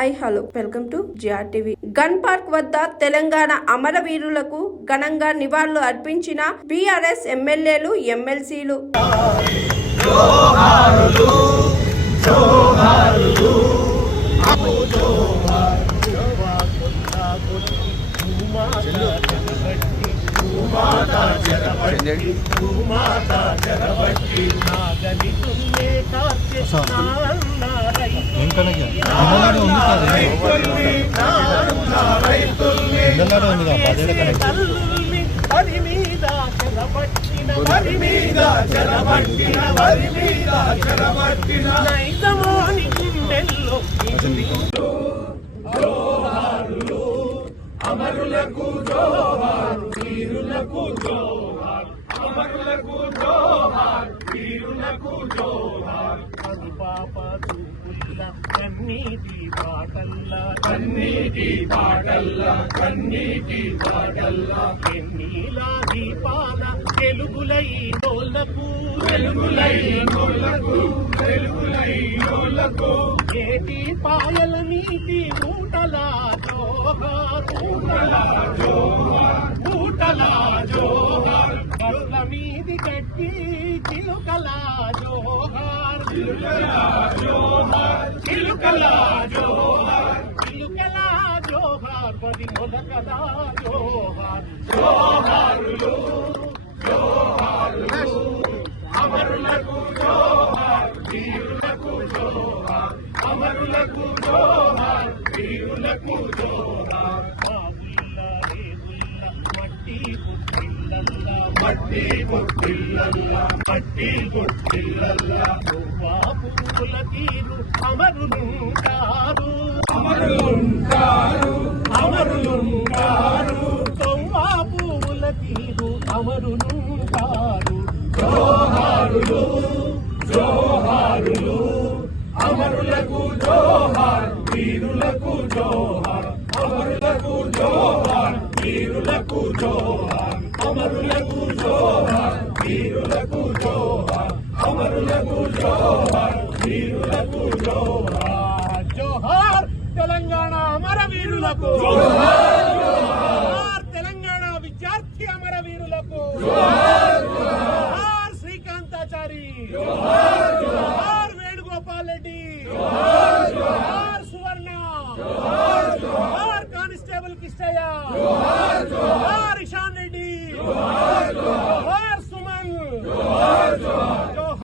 Hi hello. Welcome to GR TV. Gun park వద్ద తెలంగాణ అమరవీరులకు ఘనంగా నివాళులు అర్పించిన బీఆర్ఎస్ ఎమ్మెల్యేలు ఎమ్మెల్సీలు. ఏం కనెక్ట్ ఇందలాడే ఉంది కదా ఇందలాడే ఉంది కదా పదేళ్ళ అమరులకు జోహారు వీరులకు జోహార్ అమరులకు జోహార్. వీరులకు జోహార్ పాప కన్నీటి పాటల్ల కన్నీటి పాటల్ల కన్నీటి పాటల్ల ఎన్నీలా దీపాల వెలుగులై నోళ్ళకు. వెలుగులై నోళ్ళకు వెలుగులై నోళ్ళకు. ఏటి పాయల నీటి ఊటల జోహార్ ఊటల జోహార్ ఊటల జోహార్ కళ్ళ మీది కట్టి చిలుకల అమరులకు జోహార్ వీరులకు జోహార్ అమరులకు జోహార్ వీరులకు జోహార్ మట్టి పుట్టిల్లల్లా మట్టి పుట్టిల్లల్లా పువ్వుల తీరు అమరులుంటారు అమరులుంటారు అమరులుంటారు తొవ్వా పువ్వుల తీరు అమరులుంటారు జోహారులు జోహారులు అమరులకు జోహార్ వీరులకు జోహార్ అమరులకు జోహార్ వీరులకు జోహార్ అమరులకు జోహార్ వీరులకు జోహార్ అమరులకు జోహార్ వీరులకు జోహార్ జోహార్ తెలంగాణ అమరవీరులకు జోహార్ తెలంగాణ విద్యార్థి అమరవీరులకు జోహార్ శ్రీకాంతాచారి జోహార్ వేణుగోపాల్ రెడ్డి జోహార్ సువర్ణ జోహార్ కానిస్టేబుల్ కిష్టయ్య జోహార్ జోహార్ రెడ్డి జోహార్ Suman